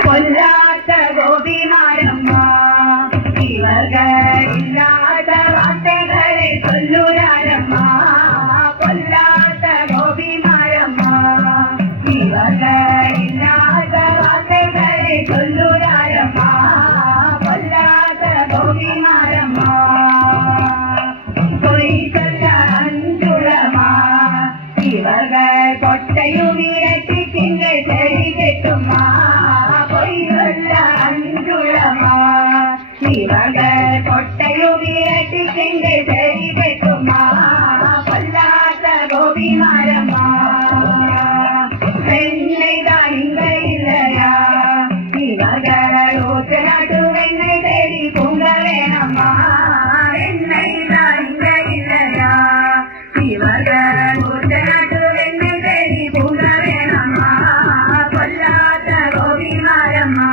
பொல்லாத கோபிமாரம்மா இவர்கள் இல்லாத வார்த்தைகளை சொல்லுறாரம்மா. பொல்லாத கோபிமாரம்மா இவர்கள் இல்லாத வார்த்தைகளை சொல்லுறாரம்மா. பொல்லாத கோபிமாரம்மா பொய் சொல்ல அஞ்சுளமா இவர்கள் கொட்டையும் விரட்டி திங்கை சரி கெட்டுமா. பொய் சொல்ல அஞ்சுளமா இவர்கள் கொட்டையும் விரட்டி திங்கை சரி கெட்டுமா. பொல்லாத கோபிமாரம்மா பெண்ணை தான் இங்க இல்லையா இவர்கள் ஊற்று நாட்டு வெண்ணை தேடி பொங்க வேணம்மா. என்னை தான் இங்க இல்லையா இவர்கள் ஊற்று நாட்டு வெண்ணை தேடி பொங்க வேணம்மா. பொல்லாத கோபிமாரம்மா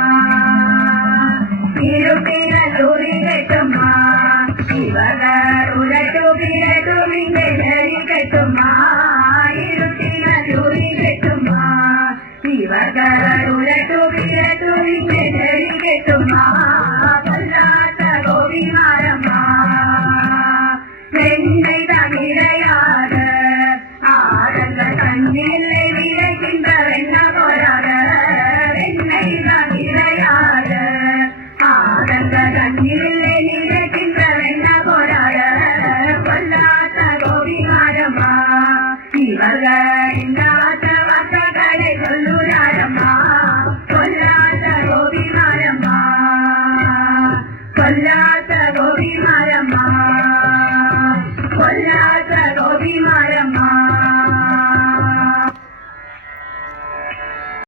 இருட்டினால் ஊறி கட்டுமா இவர்கள் உலட்டு பிறகு இங்கே சரி கட்டுமா. இருட்டினால் ஊறி கட்டுமா இவர்கள் உலட்டு பிறகு இங்கே சரி கட்டுமா. பொல்லாத கோபிமாரம்மா